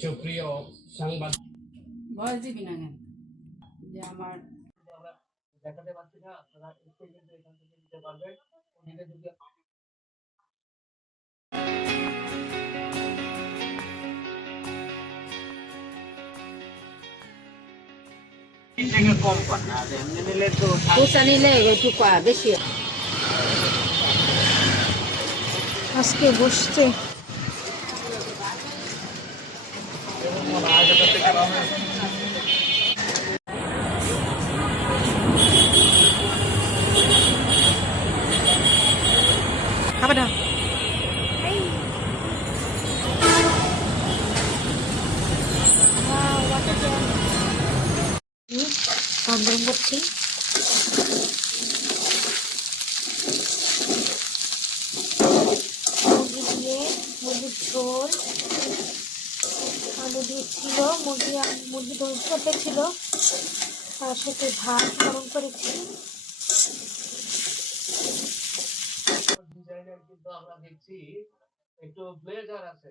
সুপ্রিয় সাংবাদিক ভয় দিবি না কেন যে আমার দেখাতে পাচ্ছি না, আপনারা একটু কিন্তু এখান থেকে দিতে পারবেন। ওদিকে যদি কম পান না, এমনি নিলে তো নিলে একটু বেশি আজকে বসছে খাবে না গরম করছি মুরগি দিয়ে মুরগির ঝোল আলু দিয়েছিল মুরগি দই করতে ছিল তার সাথে ভাত গরম করেছি ডিজাইনের কিন্তু আমরা দেখছি একটু ব্লেজার আছে।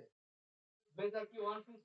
ব্লেজার কি ওয়ান পিস